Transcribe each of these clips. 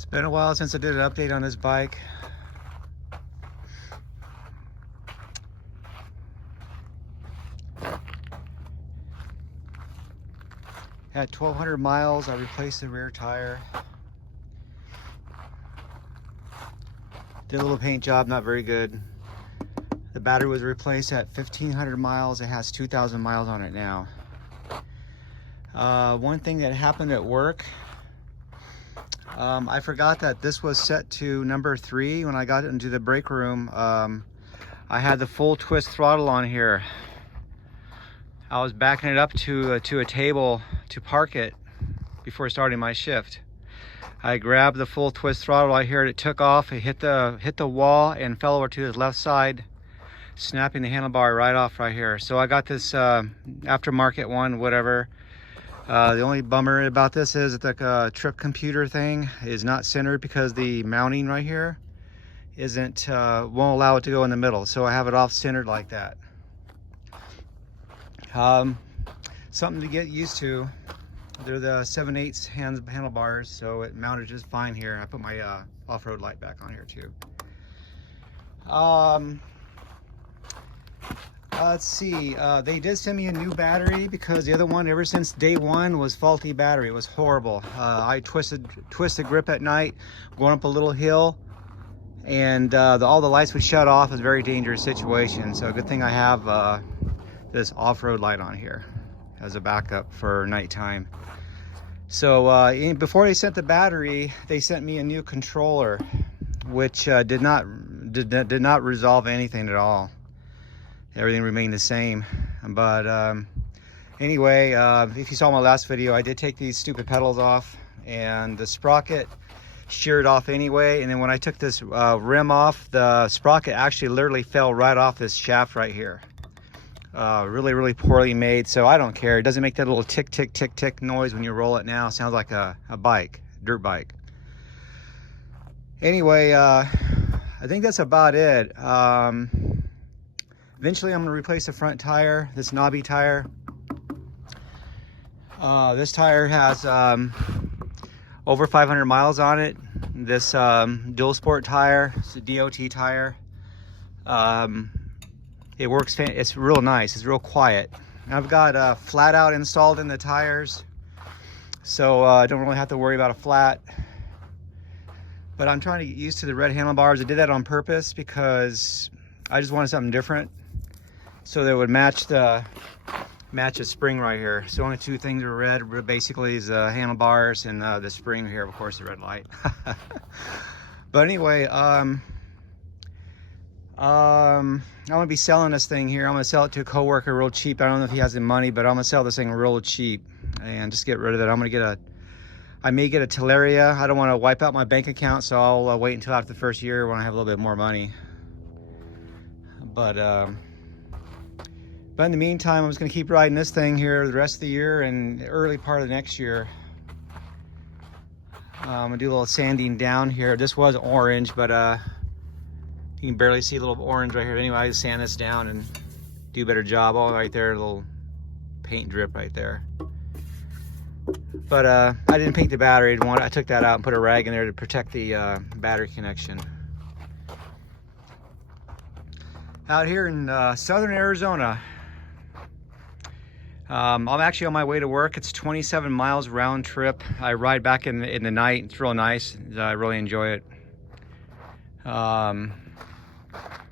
It's been a while since I did an update on this bike. At 1,200 miles, I replaced the rear tire. Did a little paint job, not very good. The battery was replaced at 1,500 miles. It has 2,000 miles on it now. One thing that happened at work, I forgot that this was set to number 3 when I got into the break room. I had the full twist throttle on here. I was backing it up to a table to park it before starting my shift. I grabbed the full twist throttle right here. It took off. It hit the wall and fell over to his left side, snapping the handlebar right off right here. So I got this aftermarket one, whatever. The only bummer about this is that the trip computer thing is not centered because the mounting right here won't allow it to go in the middle. So I have it off centered like that. Something to get used to. They're the 7/8 handlebars, so it mounted just fine here. I put my off-road light back on here too. Let's see, they did send me a new battery because the other one, ever since day one, was faulty battery. It was horrible. I twisted grip at night, going up a little hill, and all the lights would shut off. It was a very dangerous situation. So good thing I have this off-road light on here as a backup for nighttime. So before they sent the battery, they sent me a new controller, which did not resolve anything at all. Everything remained the same. But anyway, if you saw my last video, I did take these stupid pedals off, and the sprocket sheared off anyway. And then when I took this rim off, the sprocket actually literally fell right off this shaft right here. Really poorly made, so I don't care. It doesn't make that little tick tick tick tick noise when you roll it now. It sounds like a dirt bike. Anyway, I think that's about it. Eventually I'm going to replace the front tire, this knobby tire. This tire has over 500 miles on it. This dual sport tire, it's a DOT tire. It works, it's real nice, it's real quiet. I've got flat out installed in the tires, so I don't really have to worry about a flat. But I'm trying to get used to the red handlebars. I did that on purpose because I just wanted something different, so that it would match the spring right here. So only two things are red, basically, is the handlebars and the spring here, of course, the red light. But anyway, I'm gonna be selling this thing here. I'm gonna sell it to a coworker real cheap. I don't know if he has the money, but I'm gonna sell this thing real cheap and just get rid of it. I may get a Teleria. I don't want to wipe out my bank account, so I'll wait until after the first year when I have a little bit more money. But in the meantime, I'm just gonna keep riding this thing here the rest of the year and the early part of the next year. I'm gonna do a little sanding down here. This was orange, but you can barely see a little orange right here. Anyway, I just sand this down and do a better job. All right there, a little paint drip right there. But I didn't paint the battery. I took that out and put a rag in there to protect the battery connection. Out here in southern Arizona. I'm actually on my way to work. It's 27 miles round trip. I ride back in the night. It's real nice. I really enjoy it.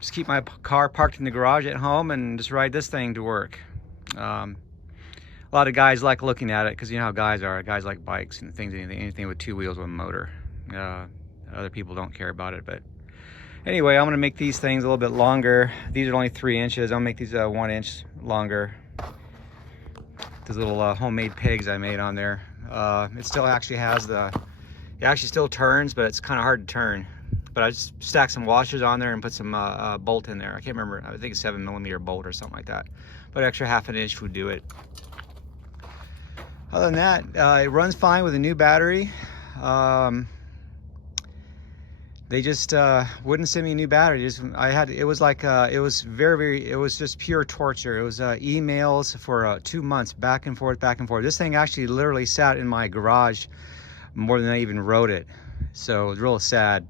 Just keep my car parked in the garage at home and just ride this thing to work. A lot of guys like looking at it because you know how guys are. Guys like bikes and things, anything with two wheels with a motor. Other people don't care about it, but anyway, I'm gonna make these things a little bit longer. These are only 3 inches. I'll make these 1 inch longer. These little homemade pegs I made on there. It still actually has it actually still turns, but it's kind of hard to turn. But I just stacked some washers on there and put some bolt in there. I can't remember, I think it's 7mm bolt or something like that. But extra ½ inch would do it. Other than that, it runs fine with a new battery. They just wouldn't send me a new battery. It was just pure torture. It was emails for 2 months, back and forth. This thing actually literally sat in my garage more than I even rode it. So it's real sad.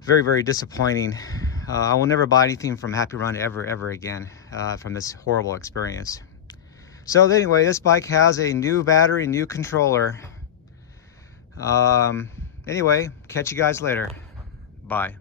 Very, very disappointing. I will never buy anything from HAPPYRUN ever again from this horrible experience. So anyway, this bike has a new battery, new controller. Anyway, catch you guys later. Bye.